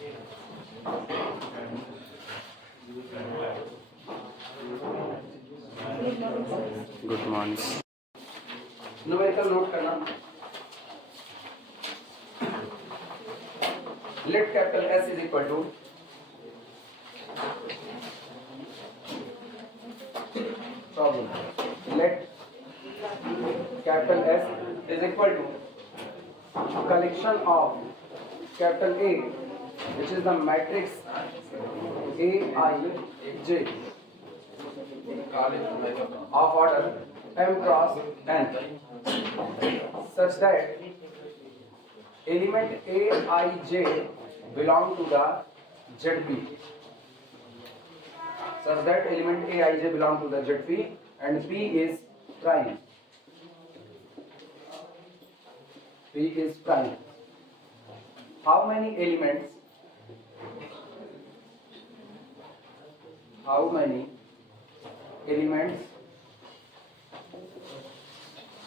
Good morning. Numerical note करना। Let capital S is equal to problem let capital S is equal to collection of capital A which is the matrix Aij of order m cross n such that element Aij belong to the ZP, such that element Aij belong to the ZP and P is prime. P is prime. How many elements? How many elements?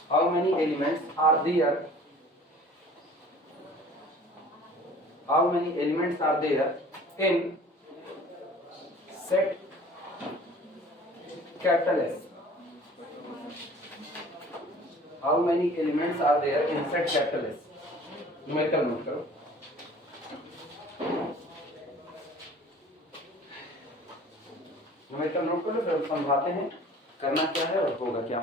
How many elements are there? How many elements are there in set capital S? How many elements are there in set capital S? Numerical note करो। Numerical note करो, फिर समझाते हैं करना क्या है और होगा क्या।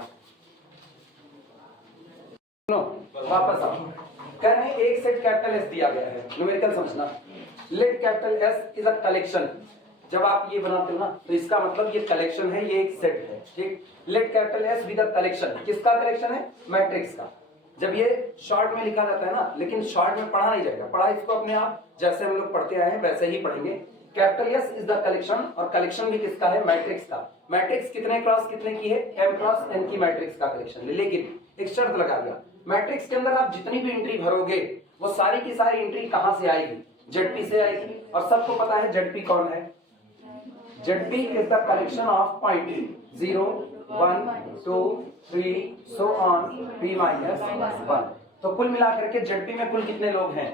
वापस आओ। कह रहे हैं एक सेट कैपिटल एस दिया गया है। न्यूमेरिकल समझना। Let capital S is a collection. जब आप ये बनाते हो ना तो इसका मतलब ये कलेक्शन है, ये एक सेट है। ठीक। Let capital S with a collection. किसका कलेक्शन है? मैट्रिक्स का। जब ये शॉर्ट में लिखा जाता है ना, लेकिन शॉर्ट में पढ़ा नहीं जाएगा, पढ़ा इसको अपने आप जैसे हम लोग पढ़ते आए हैं वैसे ही पढ़ेंगे। Capital S is the collection, और कलेक्शन भी किसका है? मैट्रिक्स का। मैट्रिक्स कितने क्रॉस कितने की है? m क्रॉस n की मैट्रिक्स का कलेक्शन है। लेकिन एक शर्त लगा दिया, मैट्रिक्स के अंदर आप जितनी भी एंट्री भरोगे वो सारी की सारी एंट्री कहां से आएगी? ZP से आएगी। और सबको पता है ZP कौन है? ZP is the collection of point 0 1 2 3 so on p minus 1। तो कुल मिलाकर के ZP में कुल कितने लोग हैं?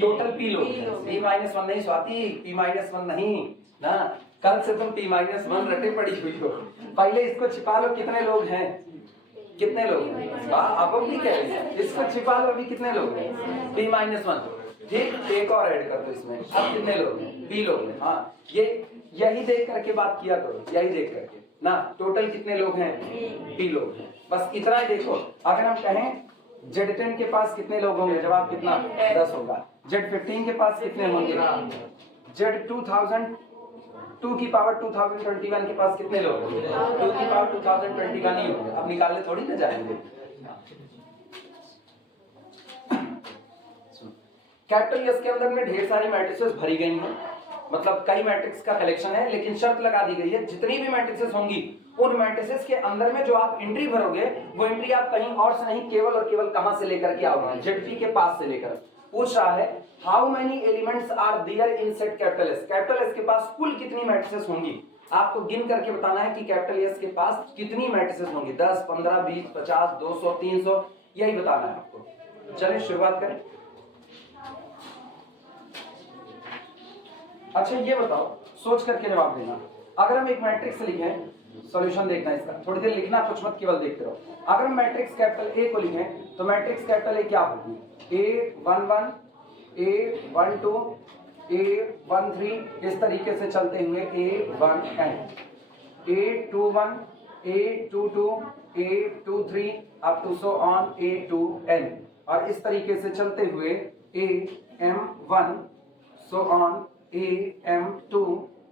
टोटल p लोग हैं। p minus 1 नहीं स्वाति, p minus 1 नहीं ना। कल से तुम p minus 1 रटे पड़ी हुई हो। पहले इसको छिपा लो, कितने लोग हैं? कितने लोग हैं? आप अपनी कह रहे हैं, इसको छिपा लो। अभी कितने लोग हैं? p minus 1। ठीक, एक और ऐड कर दो इसमें। अब कितने लोग हैं? p लोग हैं। हाँ, ये यही देख करके बात किया करो, यही देख करके ना। टोटल कितने लोग हैं? p लोग हैं। बस इतना ही देखो। अगर हम कहें Z10 के पास कितने लोग होंगे? जवाब कितना? 10 होगा। Z15 के पास कितने होंगे? Z2 की पावर 2021 के पास कितने लोग होंगे? 2 की पावर 2021 ही होंगे। अब निकालने थोड़ी ना जाएंगे। कैपिटल एस के अंदर में ढेर सारी मैट्रिसेस भरी गई हैं, मतलब कई मैट्रिक्स का कलेक्शन है। लेकिन शर्त लगा दी गई है, जितनी भी मैट्रिसेस होंगी उन मैट्रिसेस के अंदर में जो आप एंट्री भरोगे वो एंट्री आप कहीं और से नहीं, केवल और केवल कहां से लेकर के आओगे? ZP के पास से लेकर। पूछ रहा है how many elements are there in set capital S. Capital S के पास कुल कितनी मैट्रिसेस होंगी? आपको गिन करके बताना है कि कैपिटल एस के पास कितनी मैट्रिसेस होंगी। 10 15 20 50 200 300, यही बताना है आपको। चलिए शुरुआत करें। अच्छा ये बताओ, सोच करके जवाब देना। अगर हम एक मैट्रिक्स लिखें, सॉल्यूशन देखना इसका, थोड़ी देर लिखना कुछ मत, केवल देखते रहो। अगर हम मैट्रिक्स कैपिटल ए को लिखें तो मैट्रिक्स कैपिटल ए क्या होगी? A11 A12 A13 इस तरीके से चलते हुए A1n, A21 A22 A23 up to so on A2n, और इस तरीके से चलते हुए AM1 so on AM2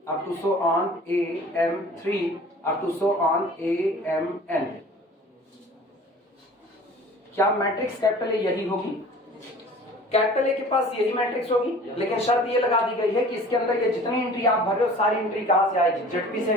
up to so on AM3 up to so on AMN। क्या मैट्रिक्स कैपिटल ए यही होगी? कैपिटल ए के पास यही मैट्रिक्स होगी, लेकिन शर्त ये लगा दी गई है कि इसके अंदर ये जितनी एंट्री आप भर रहे हो सारी एंट्री कहां से आएगी? ZP से।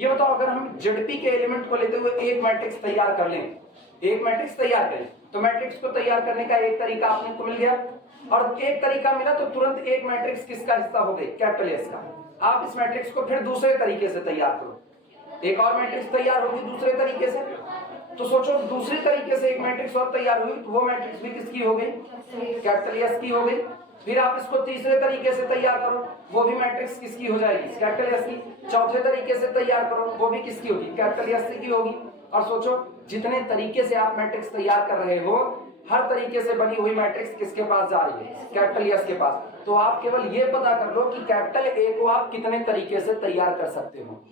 ये बताओ, अगर हम ZP के एलिमेंट को लेते हुए एक मैट्रिक्स तैयार कर लें, एक मैट्रिक्स तैयार करें, तो मैट्रिक्स को तैयार करने का एक तरीका आपने को मिल गया, और एक तरीका मिला तो तुरंत एक मैट्रिक्स किसका हिस्सा हो गई? कैपिटल एस का। आप इस मैट्रिक्स को फिर दूसरे तरीके से तैयार करो, एक और मैट्रिक्स तैयार होगी दूसरे तरीके से। तो सोचो दूसरे तरीके से एक मैट्रिक्स और तैयार हुई तो वो मैट्रिक्स भी किसकी हो गई? कैपिटल एस की हो गई। फिर आप इसको तीसरे तरीके से तैयार करो, वो भी मैट्रिक्स किसकी हो जाएगी, कैपिटल एस की। चौथे तरीके से तैयार करो, वो भी किसकी होगी, कैपिटल एस की होगी। और सोचो जितने तरीके से आप मैट्रिक्स तैयार कर रहे हो, हर तरीके से बनी हुई मैट्रिक्स किसके पास जा रही है, कैपिटल एस के पास। तो आप केवल ये पता कर लो कि कैपिटल ए को आप कितने तरीके से तैयार कर सकते हो।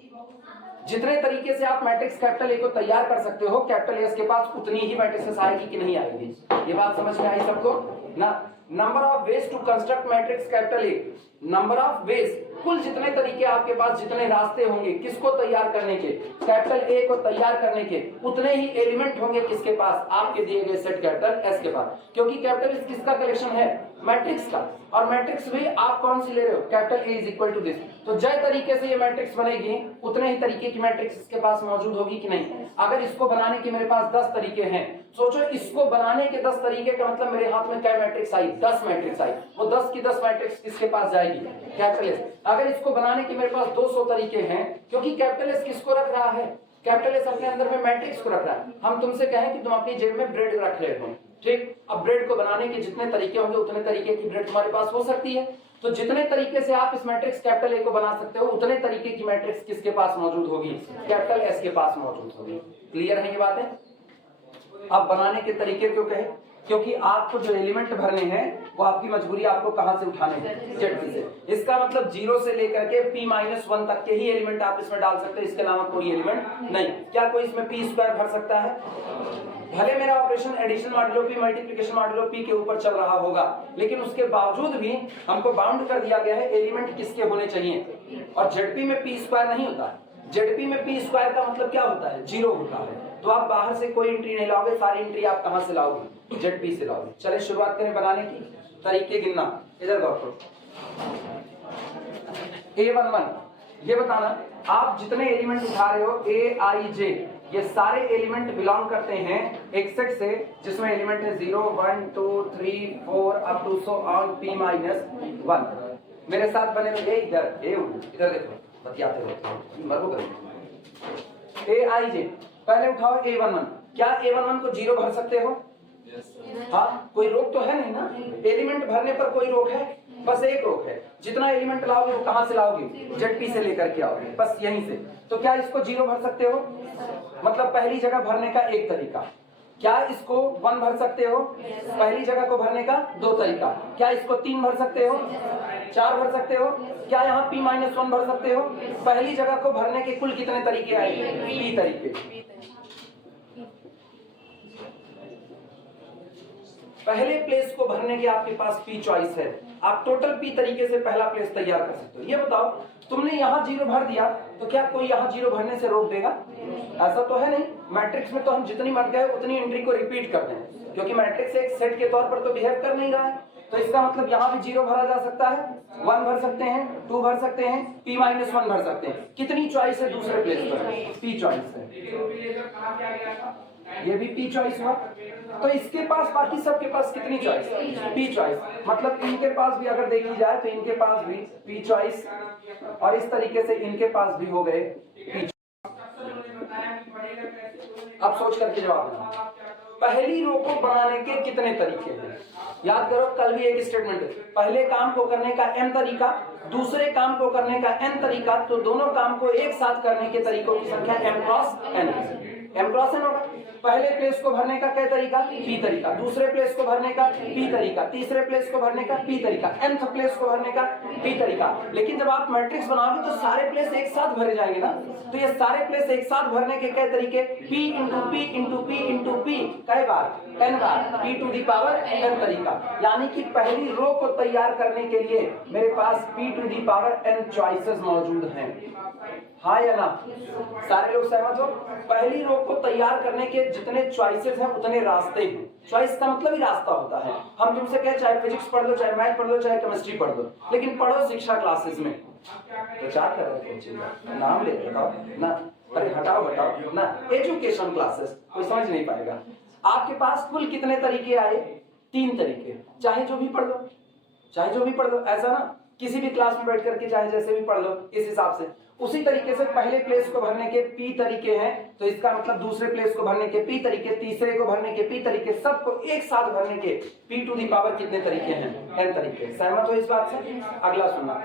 जितने तरीके से आप मैट्रिक्स कैपिटल ए को तैयार कर सकते हो, कैपिटल एस के पास उतनी ही मैट्रिक्स आएगी कि नहीं आएगी। ये बात समझ में आई सबको ना। Number of ways to construct matrix capital A, number of ways, कुल जितने तरीके आपके पास, जितने रास्ते होंगे किसको तैयार करने के, कैपिटल ए को तैयार करने के, उतने ही एलिमेंट होंगे किसके पास, आपके दिए गए सेट कैपिटल एस के पास। क्योंकि कैपिटल एस किसका कलेक्शन है, मैट्रिक्स का। और मैट्रिक्स भी आप कौन सी ले रहे हो, capital A is equal to this. तो जय तरीके से ये मैट्रिक्स बनेगी, उतने ही तरीके की मैट्रिक्स इसके पास मौजूद होगी कि नहीं। अगर इसको बनाने के मेरे पास 10 तरीके हैं, सोचो इसको बनाने के 10 तरीके का मतलब मेरे हाथ में क्या मैट्रिक्स आई, 10 मैट्रिक्स आई। वो 10 की 10 मैट्रिक्स किसके पास जाएगी, कैपिटल एस। अगर इसको बनाने के मेरे पास 200 तरीके हैं, क्योंकि कैपिटल एस किसको रख रहा है, कैपिटल एस अपने अंदर में मैट्रिक्स को रख रहा है। हम तुमसे कहें कि तुम अपनी जेब में ब्रेड रख रहे हो, ठीक। अब ब्रेड को बनाने के जितने तरीके होंगे, उतने तरीके की ब्रेड तुम्हारे पास हो सकती है। तो जितने तरीके से आप इस मैट्रिक्स कैपिटल ए को बना सकते हो, उतने तरीके की मैट्रिक्स किसके पास मौजूद होगी, कैपिटल एस के पास मौजूद होगी। क्लियर है ये बातें। अब बनाने के तरीके क्यों कहे, क्योंकि आपको जो एलिमेंट भरने हैं वो आपकी मजबूरी, आपको कहां से उठाने हैं, जेड से। इसका मतलब 0 से लेकर के p-1 तक के ही एलिमेंट आप इसमें डाल सकते हैं, इसके अलावा कोई एलिमेंट नहीं। क्या कोई इसमें p² भर सकता है, भले मेरा operation addition modulo p, multiplication modulo p के ऊपर चल रहा होगा, लेकिन उसके बावजूद भी हमको बाउंड कर दिया गया है एलिमेंट किसके होने चाहिए। और जेडपी में p² नहीं होता, जेडपी में p² का मतलब क्या होता है, 0 होता है। तो आप बाहर से कोई एंट्री नहीं लाओगे, सारी एंट्री आप कहां से लाओगे, जेडपी से लाओगे। चलिए शुरुआत करें बनाने की। तरीके गिनना, इधर गौर करो। A11 ये बताना, आप जितने एलिमेंट उठा रहे हो A-I-J, ये सारे एलिमेंट बिलोंग करते हैं एक सेट से जिसमें एलिमेंट है 0, 1, 2, 3, 4 up to so on p-1। मेरे साथ बने रहिए, इधर देखो, बतियाते रहते मरबो करें। A-I-J पहले उठाओ A11। क्या A11 को 0 भर सकते हो, हाँ, कोई रोक तो है नहीं ना, एलिमेंट भरने पर कोई रोक है, बस एक रोक है, जितना एलिमेंट लाओगे वो कहां से लाओगे, जेडपी से लेकर के आओगे, बस यहीं से। तो क्या इसको 0 भर सकते हो, मतलब पहली जगह भरने का एक तरीका। क्या इसको 1 भर सकते हो, पहली जगह को भरने का 2 तरीका। क्या इसको 3 भर सकते हो, 4 भर सकते हो। क्या यहाँ p-1 भर सकते हो, पहली जगह को भरने के कुल कितने तरीके आएंगे, p तरीके। पहले प्लेस को भरने के आपके पास p चॉइस है, आप टोटल p तरीके से पहला प्लेस तैयार कर सकते हो। ये बताओ, तुमने यहाँ 0 भर दिया तो क्या कोई यहाँ 0 भरने से रोक देगा, ऐसा तो है नहीं। मैट्रिक्स में तो हम जितनी मर गए उतनी एंट्री को रिपीट करते हैं, क्योंकि मैट्रिक्स एक सेट के तौर पर तो बिहेव कर नहीं रहा है। तो इसका मतलब यहाँ भी 0 भरा जा सकता है, 1 भर सकते हैं, 2 भर सकते हैं, p-1 भर सकते हैं। कितनी चॉइस है दूसरे प्लेस पर, p चॉइस है, ये भी p चॉइस हुआ। तो इसके पास, बाकी सबके पास कितनी चॉइस, p चॉइस। मतलब इनके पास भी अगर देखी जाए तो इनके पास भी p चॉइस, और इस तरीके से इनके पास भी हो गए p। अब सोच करके जवाब देना, पहली रो को बनाने के कितने तरीके हैं। याद करो, कल भी एक स्टेटमेंट है, पहले काम को करने का n तरीका, दूसरे काम को करने का n तरीका, तो दोनों काम को एक साथ करने के तरीकों की संख्या m क्रॉस n होगा। पहले प्लेस को भरने का क्या तरीका, p तरीका, दूसरे प्लेस को भरने का p तरीका, तीसरे प्लेस को भरने का p तरीका, nth प्लेस को भरने का p तरीका। लेकिन जब आप मैट्रिक्स बनाओगे तो सारे प्लेस एक साथ भरे जाएंगे ना, तो ये सारे प्लेस एक साथ भरने के क्या तरीके, p into p into p into p, कई बार, n बार, p to the power n तरीका। यानी कि पहली रो को तैयार करने के लिए मेरे पास p to the power n choices मौजूद हैं, हाँ या ना, सारे लोग सहमत हो। पहली रो को तैयार करने के जितने चॉइसेस हैं उतने रास्ते हैं। चॉइस का मतलब ही रास्ता होता है। हम तुमसे कहें चाहे फिजिक्स पढ़ लो, चाहे मैथ पढ़ लो, चाहे केमिस्ट्री पढ़ लो, लेकिन पढ़ो शिक्षा क्लासेस में। तो क्या कर रहे हो, नाम ले बताओ ना, अरे हटाओ ना, एजुकेशन क्लासेस, कोई समझ नहीं पाएगा। आपके पास कुल कितने तरीके आए, 3 तरीके, चाहे जो भी पढ़ लो, चाहे जो भी पढ़ लो, ऐसा ना, किसी भी क्लास में बैठ करके चाहे जैसे भी पढ़ लो, इस हिसाब से उसी तरीके से पहले प्लेस को भरने के p तरीके हैं, तो इसका मतलब दूसरे प्लेस को भरने के p तरीके, तीसरे को भरने के p तरीके, सबको एक साथ भरने के p टू दी पावर कितने तरीके हैं? n तरीके। सहमत हो इस बात से? अगला सुनना,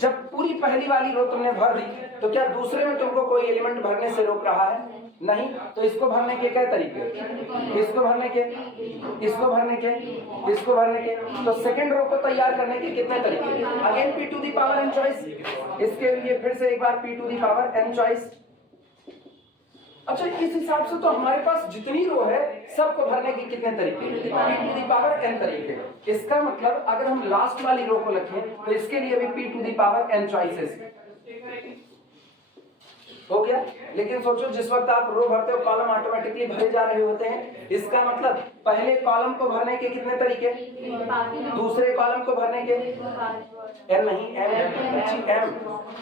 जब पूरी पहली वाली रो तुमने भर दी तो क्या दूसरे में तुमको कोई एलिमेंट भरने से रोक रहा है? नहीं। तो इसको भरने के क्या तरीके? इसको भरने के, इसको भरने के, इसको भरने के। तो सेकंड रो को तैयार करने के कितने तरीके? Again p to the power n choice. इसके लिए फिर से एक बार p to the power n choice. अच्छा, इस हिसाब से तो हमारे पास जितनी रो है सबको भरने के कितने तरीके? p to the power n तरीके। इसका मतलब अगर हम लास्ट वाली रो को लिखें तो इसके लिए भी p to the power n choices हो गया। लेकिन सोचो, जिस वक्त आप रो भरते हो कॉलम ऑटोमेटिकली भरे जा रहे होते हैं। इसका मतलब पहले कॉलम को भरने के कितने तरीके, दूसरे कॉलम को भरने के m नहीं, m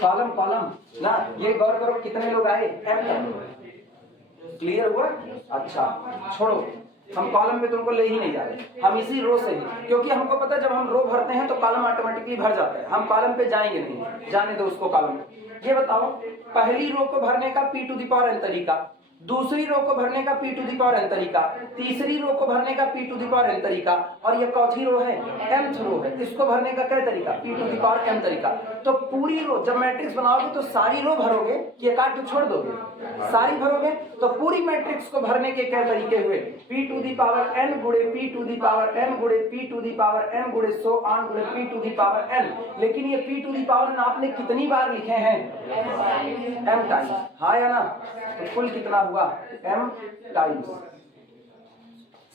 कॉलम कॉलम ना, ये गौर करो कितने लोग आए, m। क्लियर हुआ? अच्छा छोड़ो, हम कॉलम पे तुमको ले ही नहीं जा रहे, हम इसी रो से ही, क्योंकि हमको पता है जब हम रो भरते हैं तो कॉलम ऑटोमेटिकली भर जाता है, हम कॉलम पे जाएंगे नहीं, जाने दो उसको कॉलम पे। ये बताओ, पहली रो को भरने का p to the power n तरीका, दूसरी रो को भरने का p to the power n तरीका, तीसरी रो को भरने का p to the power n तरीका, और ये चौथी रो है, mth रो है, इसको भरने का क्या तरीका? p to the power m तरीका। तो पूरी रो जब मैट्रिक्स बनाओगे तो सारी रो भरोगे कि एक आध छोड़ दोगे? सारी भरोगे। तो पूरी मैट्रिक्स को भरने के क्या तरीके हुए? p to the power n गुणे p to the power n गुणे p to the power n गुणे सो ऑन गुणे p to the power n। लेकिन ये p to the power n आपने कितनी बार लिखे हैं? m टाइम्स, हाँ या ना? तो कुल कितना हुआ? m times.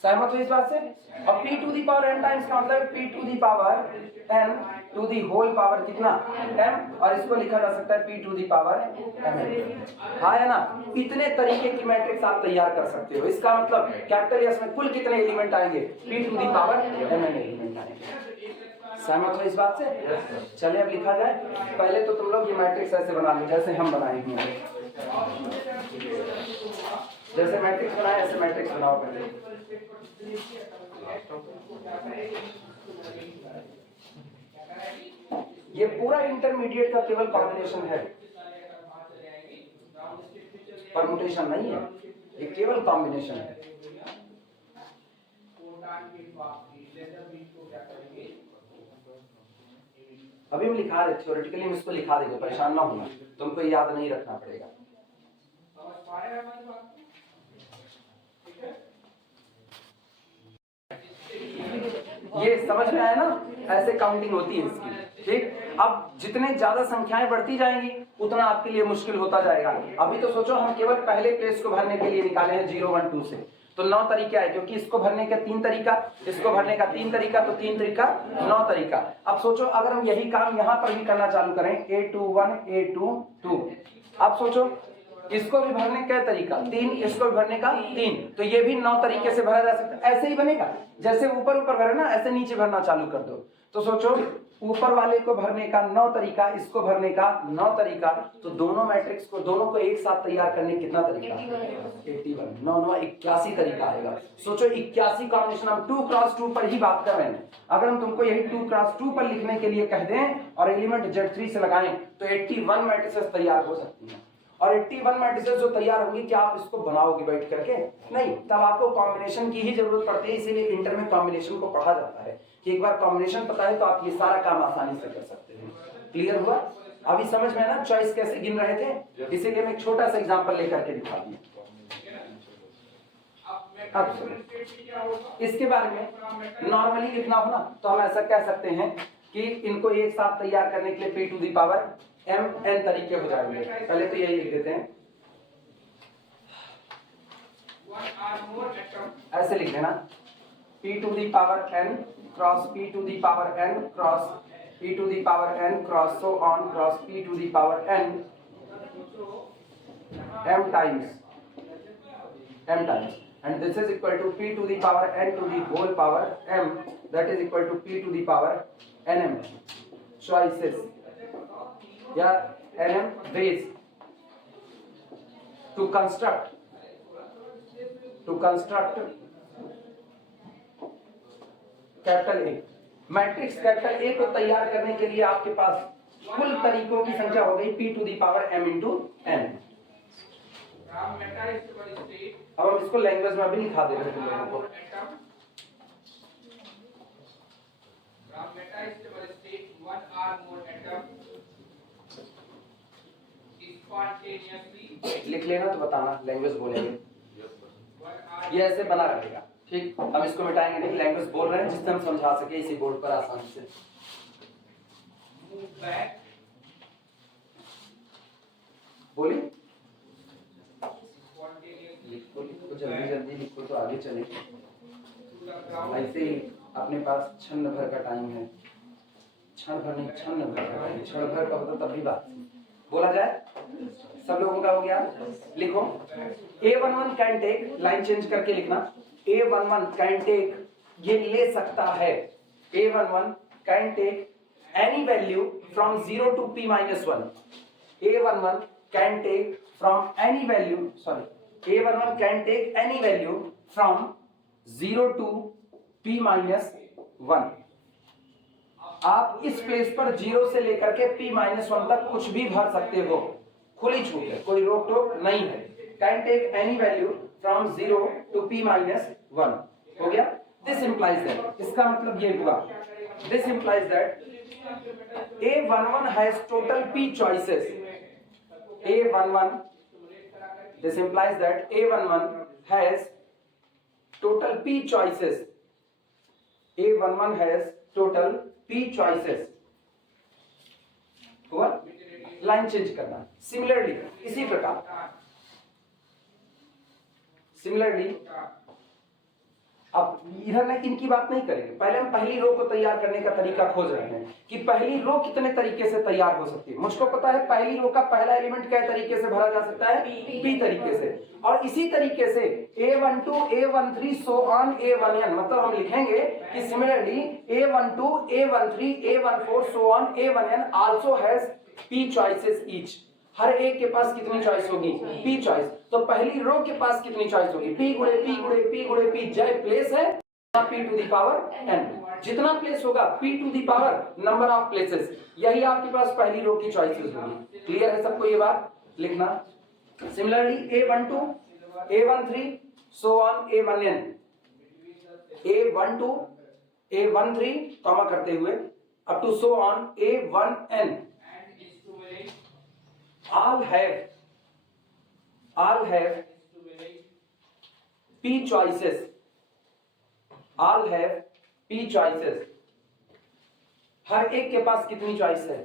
सहमत हो इस बात से? और p to the power n times का मतलब p to the power n to the whole power कितना? m, और इसको लिखा जा सकता है p to the power m। हाँ या ना? इतने तरीके की मैट्रिक्स आप तैयार कर सकते हो। इसका मतलब कैपिटल एस में कुल कितने एलिमेंट आएंगे? p to the power m element आएंगे। सहमत हो इस बात से? चलिए अब लिखा जाए। पहले तो तुम लोग ये मैट्रिक्स ऐसे बना लो जैसे हम बनाएंगे, जैसे मैट्रिक्स बनाए ऐसे मैट्रिक्स बनाओ पहले। ये पूरा इंटरमीडिएट का केवल कॉम्बिनेशन है, परमुटेशन नहीं है, ये केवल कॉम्बिनेशन है। अभी हम लिखा रहे, थ्योरेटिकली हम इसको लिखा देंगे, परेशान ना होना, तुमको याद नहीं रखना पड़ेगा। ये समझ में आया ना? ऐसे काउंटिंग होती है इसकी, ठीक। अब जितने ज्यादा संख्याएं बढ़ती जाएंगी उतना आपके लिए मुश्किल होता जाएगा। अभी तो सोचो हम केवल पहले प्लेस को भरने के लिए निकाले हैं 0 1 2 से, तो 9 तरीके आए, क्योंकि इसको भरने का 3 तरीका, इसको भरने का 3 तरीका, तो 3 तरीका 9 तरीका। अब सोचो अगर हम यही काम यहाँ पर भी करना चालू करें, A2 1 A2 2, अब सोचो इसको भी भरने का तरीका 3, इसको भी भरने का 3, तो ये भी 9 तरीके से भरा जा सकता है। ऐसे ही बनेगा, जैसे ऊपर ऊपर भरे ना, ऐसे नीचे भरना चालू कर दो। तो सोचो ऊपर वाले को भरने का 9 तरीका, इसको भरने का 9 तरीका, तो दोनों मैट्रिक्स को, दोनों को एक साथ तैयार करने कितना तरीका? 81, 9 9 81 तरीका आएगा। सोचो 81 कॉम्बिनेशन, हम 2 क्रॉस 2 पर ही बात कर रहे हैं। अगर हम तुमको यही 2 क्रॉस 2 पर लिखने के लिए कह दें और एलिमेंट Z3 से लगाएं तो 81 मैट्रिसेस तैयार हो सकती हैं। और 81 मैट्रिसेस जो तैयार होंगी, क्या आप इसको बनाओगे बैठ करके? नहीं, तब आपको कॉम्बिनेशन की ही जरूरत पड़ती है। इसीलिए इंटर में कॉम्बिनेशन को पढ़ा जाता है कि एक बार कॉम्बिनेशन पता है तो आप ये सारा काम आसानी से कर सकते हैं। क्लियर हुआ? अभी समझ में ना चॉइस कैसे गिन रहे थे? इसीलिए मैं एक छोटा सा एग्जांपल लेकर के दिखा दिया। अब इसके बारे में नॉर्मली लिखना हो ना, तो हम ऐसा कह सकते हैं कि इनको एक साथ तैयार करने के लिए p to the power m n तरीके हो जाएंगे। पहले तो यही लिख देते हैं, ऐसे लिख देना, p to the power n cross p to the power n cross p to the power n cross so on cross p to the power n m times and this is equal to p to the power n to the whole power m, that is equal to p to the power nm choices या nm ways to construct capital A matrix. Capital A को तैयार करने के लिए आपके पास कुल तरीकों की संख्या हो गई p to the power m into n। अब हम इसको लैंग्वेज में भी लिखा देते हैं लोगों को। लिख लेना तो बताना, लैंग्वेज बोलेंगे ये ऐसे बना रहेगा। ठीक, हम इसको मिटाएंगे नहीं, लैंग्वेज बोल रहे हैं जिससे हम समझा सके इसी बोर्ड पर आसानी से। बोलिए, लिखो लिखो जल्दी जल्दी लिखो तो आगे चले। ऐसे ही अपने पास क्षण भर का टाइम है, क्षण भर नहीं क्षण भर का टाइम, क्षण भर का होता तब भी बात बोला जाए। सब लोगों का हो गया, लिखो A11 can take, line change करके लिखना, A11 कैन टेक, ये ले सकता है, A11 can take any value from 0 to p minus 1, A11 can take from any value, sorry, A11 can take any value from 0 to p minus 1। आप इस place पर 0 से लेकर के p minus 1 तक कुछ भी भर सकते हो, खुली छूट है, कोई रोक टोक नहीं है। can take any value from 0 to p minus 1 हो गया। This implies that, इसका मतलब ये हुआ, this implies that A11 has total p choices, A11, this implies that A11 has total p choices, A11 has total p choices। हुआ, line change करना। Similarly इसी प्रकार, सिमिलरली अब इधर ना इनकी बात नहीं करेंगे, पहले हम पहली रो को तैयार करने का तरीका खोज रहे हैं कि पहली रो कितने तरीके से तैयार हो सकती है। मुझको पता है पहली रो का पहला एलिमेंट क्या तरीके से भरा जा सकता है, p तरीके से, और इसी तरीके से A12 A13 so on A1n, मतलब हम लिखेंगे कि similarly A12 A13 A14 so on A1n also has p choices each. हर एक के पास कितनी चॉइस होगी, p चॉइस। तो पहली रो के पास कितनी चॉइस होगी, p गुणे p गुणे p गुणे p, जय प्लेस है p to the power n, जितना प्लेस होगा p to the power number of places, यही आपके पास पहली रो की चॉइसेस होगी। क्लियर है सबको ये बात, लिखना। Similarly A12 A13 so on A1n, A12 A13 comma करते हुए up to so on A1n, all have p choices, all have p choices। हर एक के पास कितनी चॉइस है,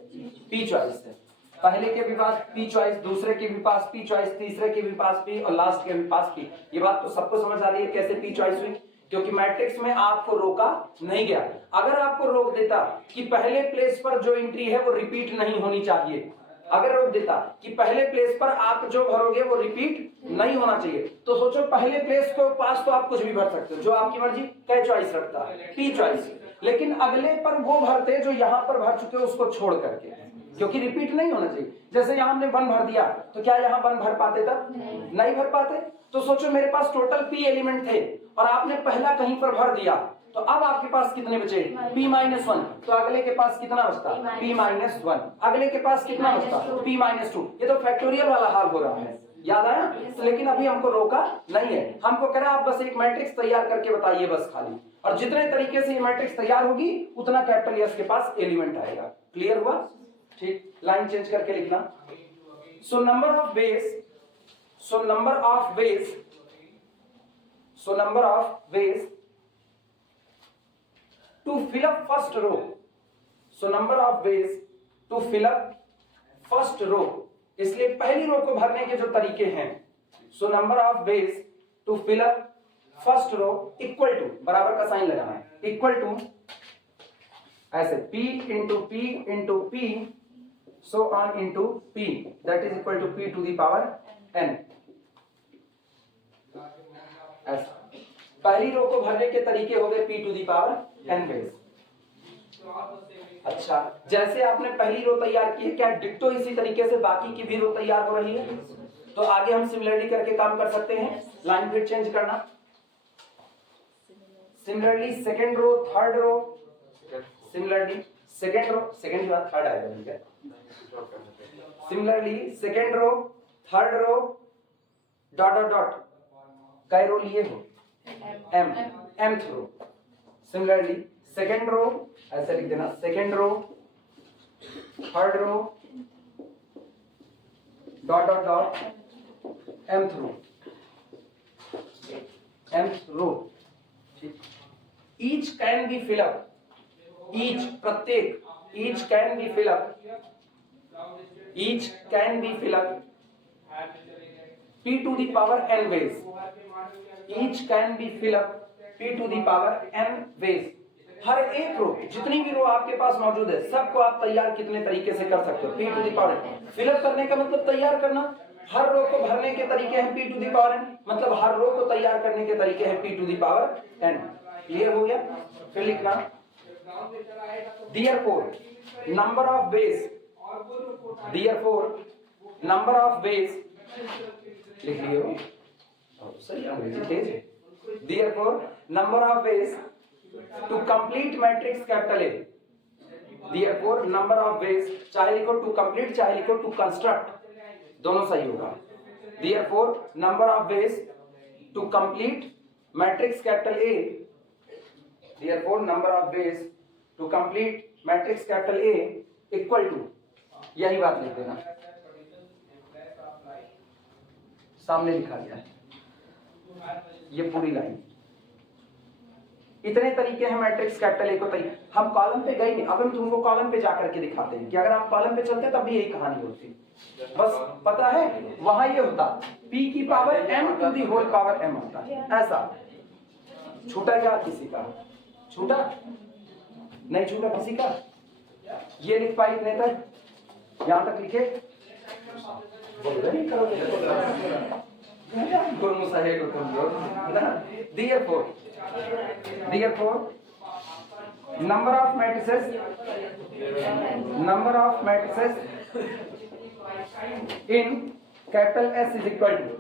p चॉइस है। पहले के भी पास p चॉइस, दूसरे के भी पास p चॉइस, तीसरे के भी पास p और लास्ट के भी पास p। ये बात तो सबको समझ आ रही है कैसे p चॉइस हुई, क्योंकि मैट्रिक्स में आपको रोका नहीं गया। अगर आपको रोक देता कि पहले प्लेस पर जो एंट्री है वो रिपीट नहीं होनी चाहिए, अगर रोक देता कि पहले प्लेस पर आप जो भरोगे वो रिपीट नहीं होना चाहिए, तो सोचो पहले प्लेस को पास तो आप कुछ भी भर सकते हो, जो आपकी मर्जी, क्या चॉइस रखता है, p चॉइस। लेकिन अगले पर वो भरते जो यहाँ पर भर चुके हो उसको छोड़ करके, क्योंकि रिपीट नहीं होना चाहिए। जैसे यहाँ हमने 1 भर दिया तो क्या यहाँ 1 भर पाते तब, नहीं भर पाते। तो सोचो मेरे पास टोटल p एलिमेंट थे और आपने पहला कहीं पर भर दिया, तो अब आपके पास कितने बचे, p माइनस 1, तो अगले के पास कितना बचता, p माइनस 1, अगले के पास कितना बचता, p माइनस 2। ये तो फैक्टोरियल वाला हाल हो रहा है, याद आया। तो लेकिन अभी हमको रोका नहीं है, हमको कह रहा आप बस एक मैट्रिक्स तैयार करके बताइए बस खाली, और जितने तरीके से ये मैट्रिक्स तैयार होगी उतना कैपिटल एस के पास एलिमेंट आएगा। क्लियर हुआ, ठीक, लाइन चेंज करके लिखना। So number of veg, so number of veg, so number of veg to fill up first row, so number of ways to fill up first row, इसलिए पहली रो को भरने के जो तरीके हैं, so number of ways to fill up first row equal to, बराबर का साइन लगाना है, equal to ऐसे p into p into p so on into p, that is equal to p to the power n। ऐसा पहली रो को भरने के तरीके हो गए p to the power n ways. अच्छा, जैसे आपने पहली रो तैयार की है, क्या डिक्टो इसी तरीके से बाकी की भी रो तैयार हो रही है? तो आगे हम सिमिलरली करके काम कर सकते हैं। लाइन फिर चेंज करना, similarly second row, third row, similarly second row, second के बाद थर्ड आएगा, ठीक है। Similarly second row, third row, dot dot dot, कई रो लिए हो, m, mth row. Similarly second row ऐसे लिख देना, second row, third row, dot dot dot, mth row, mth row. each can be fill up, each प्रत्येक, each can be fill up, each can be fill up p to the power n ways, each can be fill up p to the power n ways। हर एक रो, जितनी भी रो आपके पास मौजूद है, सबको आप तैयार कितने तरीके से कर सकते हो, p to the power n। Fill up करने का मतलब तैयार करना, हर रो को भरने के तरीके हैं p to the power n, मतलब हर रो को तैयार करने के तरीके हैं p to the power n। Clear हो गया? फिर लिखना therefore number of ways, therefore number of ways, लिख लिए हो सही, अंग्रेजी तेज है। therefore number of ways to complete matrix capital A, therefore number of ways, चाहे लिखो to complete चाहे लिखो to construct, दोनों सही होगा। therefore number of ways to complete matrix capital A, therefore number of ways to complete matrix capital A equal to, यही बात लिख देना, सामने लिखा गया है ये पूरी लाइन। इतने तरीके हैं मैट्रिक्स कैपिटल ए को तरीके, हम कॉलम पे गए नहीं, अब हम तुमको कॉलम पे जाकर के दिखाते हैं कि अगर आप कॉलम पे चलते तब भी यही कहानी होती। बस पता है वहां ये होता p की power m to the whole power m होता है, ऐसा। छूटा क्या किसी का? छूटा नहीं, छूटा किसी का? ये लिख पाई इतने तक, यहां तक लिखे, नहीं करोगे therefore number of matrices in capital S is equal to,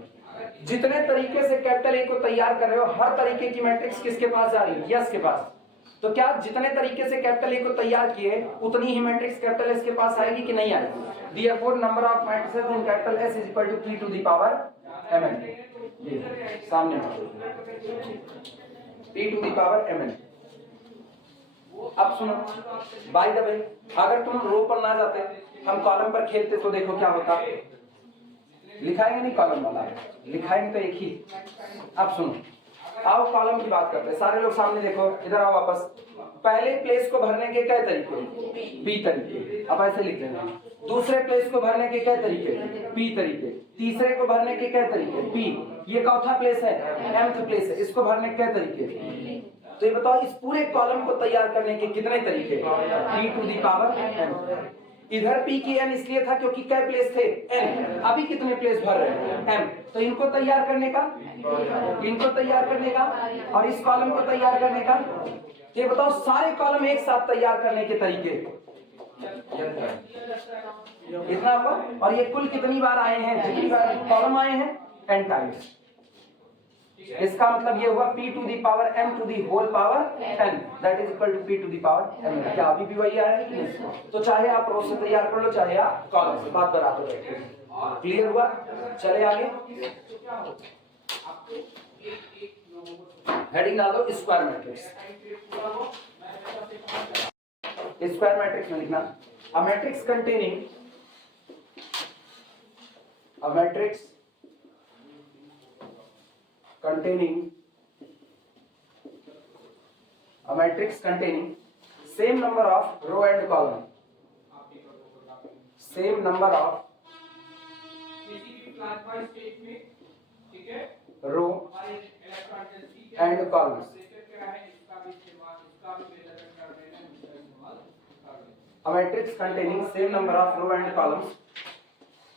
जितने तरीके से कैपिटल ए को तैयार कर रहे हो, हर तरीके की मैट्रिक्स किसके पास आ रही है? यस के पास। तो क्या जितने तरीके से कैपिटल ए को तैयार किए उतनी ही मैट्रिक्स कैपिटल एस के पास आएगी कि नहीं आएगी? therefore number of matrices in capital S is equal to p to the power mn, ये सामने p to the power mn। अब सुनो, बाय द वे अगर तुम रो पर ना जाते, हम कॉलम पर खेलते तो देखो क्या होता। लिखाएंगे नहीं कॉलम वाला, लिखाएंगे तो एक ही। अब सुनो, आओ कॉलम की बात करते हैं, सारे लोग सामने देखो, इधर आओ वापस। पहले प्लेस को भरने के क्या तरीके? बी तरीके, अब ऐसे लिख लेना। दूसरे प्लेस को भरने के क्या तरीके? पी तरीके। तीसरे को भरने के क्या तरीके? पी। ये चौथा प्लेस है, mth प्लेस है, इसको भरने के क्या तरीके? तो ये बताओ इस पूरे कॉलम को तैयार करने के कितने तरीके? p to the power n। इधर p की n इसलिए था क्योंकि क्या प्लेस थे? n। अभी कितने प्लेस भर रहे हैं? m। तो इनको तैयार करने का, इनको तैयार करने का और इस कॉलम को तैयार करने का, ये बताओ सारे कॉलम एक साथ तैयार करने के तरीके इतना हुआ। और ये कुल कितनी बार आए हैं? जितनी बार कॉलम आए हैं n टाइम्स। इसका मतलब ये हुआ p to the power m to the whole power n, that is equal to p to the power m। क्या अभी भी वही आ रहा है कि नहीं? तो चाहे आप रो से तैयार कर लो चाहे आप कॉलम से, बात बराबर है। क्लियर हुआ? चले आगे, हेडिंग डाल दो स्क्वायर मैट्रिक्स। स्क्वायर मैट्रिक्स में लिखना a matrix containing, a matrix containing, a matrix containing same number of row and column, same number of row and columns, a matrix containing same number of row and columns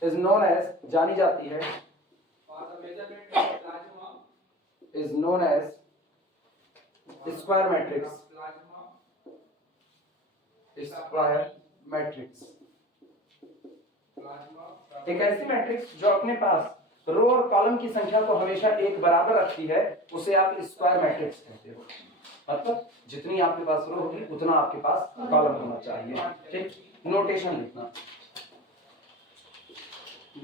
is known as, जानी जाती है, is known as square matrix, square matrix। एक ऐसी matrix जो अपने पास रो और column की संख्या को हमेशा एक बराबर रखती है, उसे आप स्क्वायर मैट्रिक्स कहते हो। मतलब जितनी आपके पास रो होगी उतना आपके पास कॉलम होना चाहिए। ठीक, नोटेशन लिखना,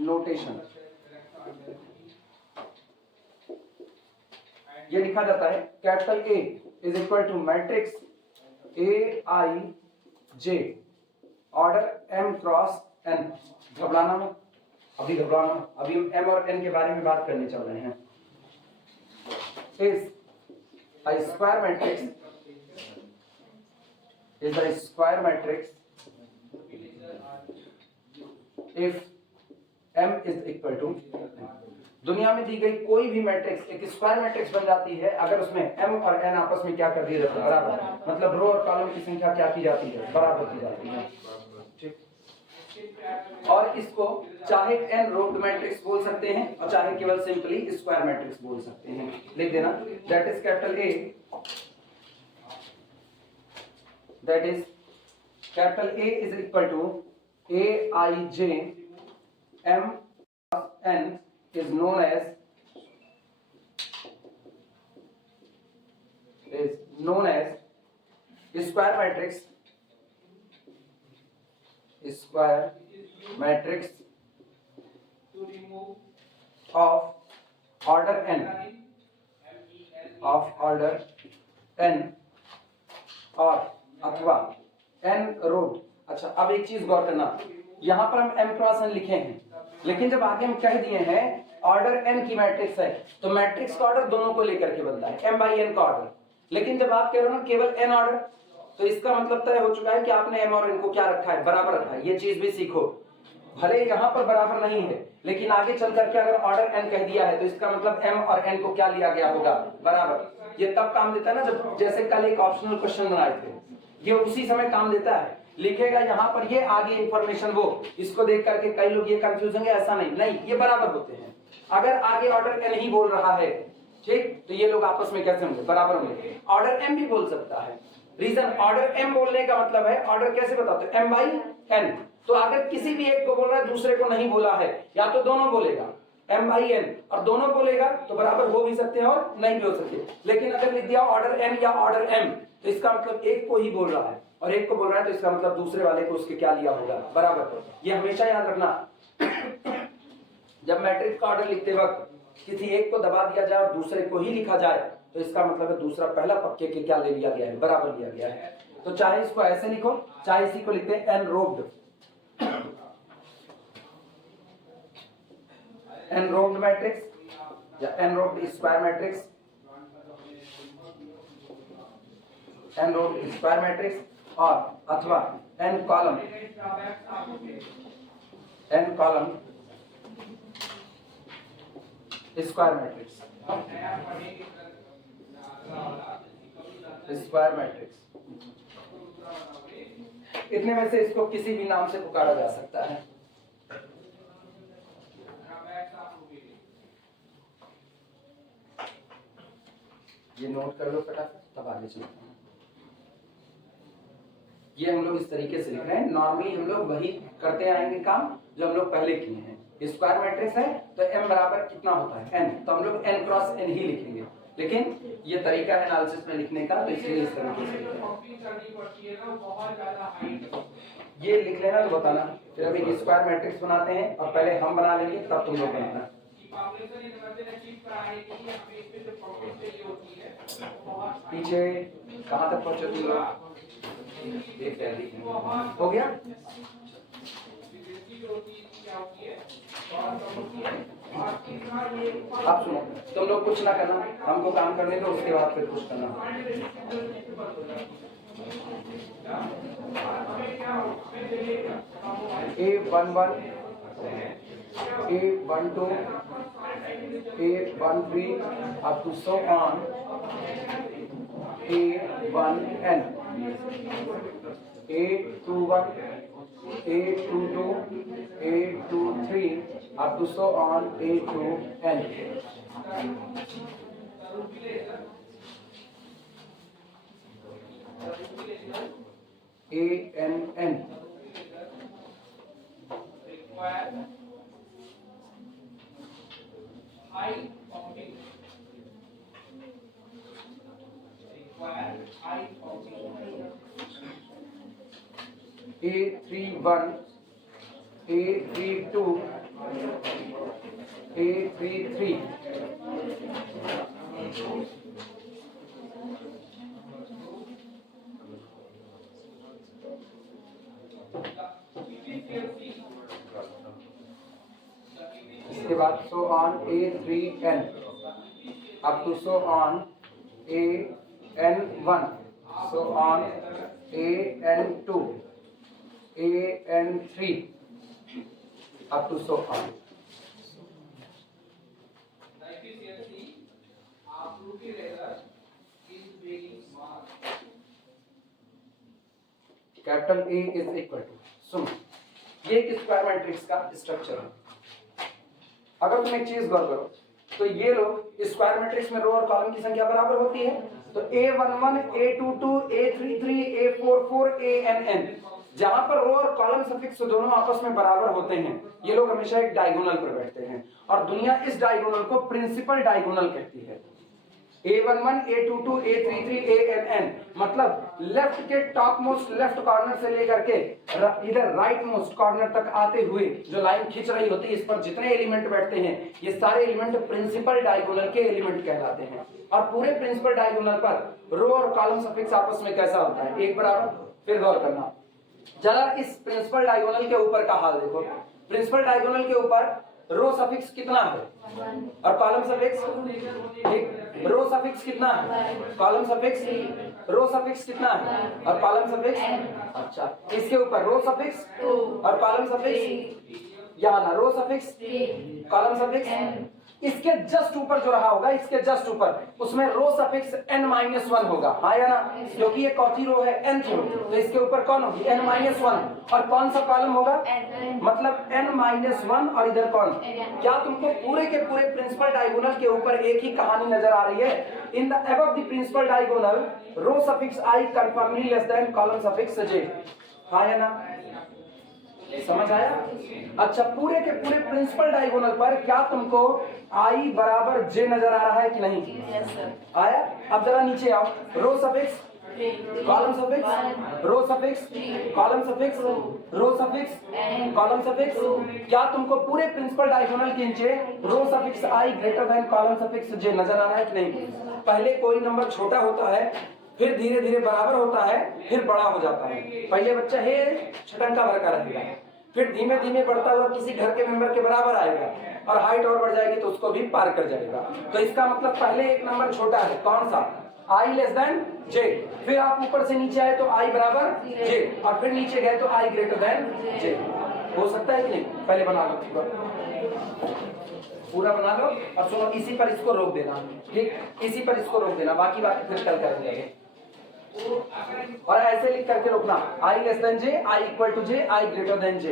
नोटेशन ये लिखा जाता है capital A is equal to matrix A I J order M cross N. घबराना मत, अभी घबराना, अभी हम एम और एन के बारे में बात करने चल रहे हैं। Is a square matrix is a square matrix if m is equal to, दुनिया में दी गई कोई भी मैट्रिक्स एक स्क्वायर मैट्रिक्स बन जाती है अगर उसमें m और n आपस में क्या कर दिया जाता है, बराबर, मतलब रो और कॉलम की संख्या क्या की जाती है, बराबर की जाती है। ठीक, और इसको चाहे n रोड मैट्रिक्स बोल सकते हैं और चाहे केवल सिंपली स्क्वायर मैट्रिक्स बोल सकते हैं। लिख देना that is capital A, that is capital A is equal to aij m n is known as square matrix of order n और अथवा n रोड। अच्छा, अब एक चीज गौर करना, यहां पर हम m क्रॉस n लिखे हैं, लेकिन जब आगे हम कह दिए हैं ऑर्डर n की मैट्रिक्स है तो मैट्रिक्स का ऑर्डर दोनों को लेकर के बनता है, m बाई n का ऑर्डर। लेकिन जब आप कह रहे हो ना केवल n ऑर्डर, तो इसका मतलब तय हो चुका है कि आपने m और n को क्या रखा है, बराबर रखा है। ये चीज भी सीखो, भले यहाँ पर बराबर नहीं है लेकिन आगे चल करके अगर ऑर्डर n कह दिया है तो इसका मतलब m और n को क्या लिया गया होगा, बराबर। ये तब काम देता है ना जब जैसे कल एक ऑप्शनल क्वेश्चन बनाए थे, ये उसी समय काम देता है। लिखेगा यहाँ पर ये आगे इंफॉर्मेशन वो, इसको देख करके कई लोग ये कंफ्यूज होंगे, ऐसा नहीं, ये बराबर होते हैं। अगर आगे ऑर्डर n ही बोल रहा है, ठीक, तो ये लोग आपस में कैसे होंगे, बराबर होंगे। ऑर्डर m भी बोल सकता है, रीजन ऑर्डर m बोलने का मतलब है ऑर्डर कैसे बताते हो, m बाई n। तो अगर किसी भी एक को बोल रहा है दूसरे को नहीं बोला है, या तो दोनों बोलेगा m बाई n और दोनों बोलेगा तो बराबर हो भी सकते हैं और नहीं भी हो सकते। लेकिन अगर लिख दिया ऑर्डर n या ऑर्डर m तो इसका मतलब एक को ही बोल रहा है और एक को बोल रहा है तो इसका मतलब दूसरे वाले को उसके क्या लिया होगा, बराबर। ये हमेशा याद रखना, जब मैट्रिक्स का ऑर्डर लिखते वक्त किसी एक को दबा दिया जाए और दूसरे को ही लिखा जाए तो इसका मतलब है दूसरा पहला पक्के के क्या ले लिया गया है, बराबर लिया गया है। तो चाहे इसको ऐसे लिखो, चाहे इसी को लिखते हैं एनरोब्ड मैट्रिक्स या एनरोब्ड स्क्वायर मैट्रिक्स, एनरोब्ड स्क्वायर मैट्रिक्स और अथवा एन कॉलम स्क्वायर मैट्रिक्स, इतने में से इसको किसी भी नाम से पुकारा जा सकता है। ये नोट कर लो फटाफट, तब आगे चलते हैं। ये हम लोग इस तरीके से लिख रहे हैं, नॉर्मली हम लोग वही करते आएंगे काम जो हम लोग पहले किए हैं। स्क्वायर मैट्रिक्स है तो m बराबर कितना होता है, n, तो हम लोग n क्रॉस n ही लिखेंगे। लेकिन ये तरीका है एनालिसिस में लिखने का, तो इसलिए इस तरीके से ये लिख लेना तो बताना। फिर अभी स्क्वायर मैट्रिक्स बनाते हैं और पहले हम बना लेंगे तब तुम लोग बनाना। पीछे कहाँ तक पहुंचे तुम लोग, हो गया? आप सुनो, तुम लोग कुछ ना करना, हमको काम करने दो, उसके बाद फिर कुछ करना। A11, A12, A13 up to so on A1n, A21, A22, A23 up to so on A2n. ANN. A31 A32 A33 इसके बाद so on A3n up to so on AN1 so on AN2 AN3 up to so on. Capital A is equal to, सुनो ये एक square matrix का structure है। अगर तुम एक चीज गौर करो तो ये लोग स्क्वायर मैट्रिक्स में रो और कॉलम की संख्या बराबर होती है, तो A11 A22 A33 A44 ANN जहां पर रो और कॉलम सफिक्स दोनों आपस में बराबर होते हैं, ये लोग हमेशा एक डायगोनल पर बैठते हैं और दुनिया इस डायगोनल को प्रिंसिपल डायगोनल कहती है। A11 A22 A33 ANN मतलब लेफ्ट के टॉप मोस्ट लेफ्ट कॉर्नर से लेकर के इधर राइट मोस्ट कॉर्नर तक आते हुए जो लाइन खींच रही होती है, इस पर जितने एलिमेंट बैठते हैं ये सारे एलिमेंट प्रिंसिपल डायगोनल के एलिमेंट कहलाते हैं। और पूरे प्रिंसिपल डायगोनल पर रो और कॉलम सफिक्स आपस में कैसा होता है, एक बराबर। फिर गौर करना जरा इस प्रिंसिपल डायगोनल के ऊपर का हाल देखो। प्रिंसिपल डायगोनल के ऊपर रो सफिक्स कितना है और कॉलम सफिक्स एक। रो सफिक्स कितना है, कॉलम सफिक्स, रो सफिक्स कितना है और कॉलम सफिक्स। अच्छा इसके ऊपर रो सफिक्स और कॉलम सफिक्स, यहाँ ना रो सफिक्स कॉलम सफिक्स। इसके जस्ट ऊपर जो रहा होगा, इसके जस्ट ऊपर उसमें रो सफिक्स n-1 होगा, आया ना, क्योंकि ये कौची रो है, nth रो, तो इसके ऊपर कौन होगी n-1। और कौन सा कॉलम होगा, मतलब n-1 और इधर कौन। क्या तुमको पूरे के पूरे प्रिंसिपल डायगोनल के ऊपर एक ही कहानी नजर आ रही है। In the above the principal diagonal row suffix i conformally less than column suffix j, आया ना, समझ आया। अच्छा पूरे के पूरे प्रिंसिपल डायगोनल पर क्या तुमको i बराबर j नजर आ रहा है कि नहीं, आया। अब जरा नीचे आओ, row suffix column suffix, row suffix column suffix, row suffix column suffix. क्या तुमको पूरे प्रिंसिपल डायगोनल के नीचे row suffix i greater than column suffix j नजर आ रहा है कि नहीं। पहले कोई नंबर छोटा होता है, फिर धीरे धीरे बराबर होता है, फिर बड़ा हो जाता है। पहले बच्चा हे छटंका भर का रहेगा, फिर धीमे धीमे बढ़ता हुआ किसी घर के मेंबर के बराबर आएगा और हाइट और बढ़ जाएगी तो उसको भी पार कर जाएगा। तो इसका मतलब पहले एक नंबर छोटा है, कौन सा, i लेस देन j। फिर आप ऊपर से नीचे आए तो i बराबर j और फिर नीचे गए तो i ग्रेटर देन j। हो सकता है कि नहीं, पहले बना लो पूरा बना लो और सुनो इसी पर इसको रोक देना, ठीक, इसी पर इसको रोक देना, बाकी बात फिर कल करेंगे। और ऐसे लिख करके रोकना, i less than j, i equal to j, i greater than j।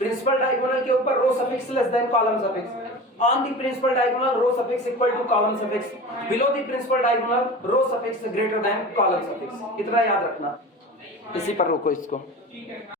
Principal diagonal के ऊपर row suffix less than column suffix. On the principal diagonal row suffix equal to column suffix. Below the principal diagonal row suffix greater than column suffix. इतना याद रखना, इसी पर रोको इसको।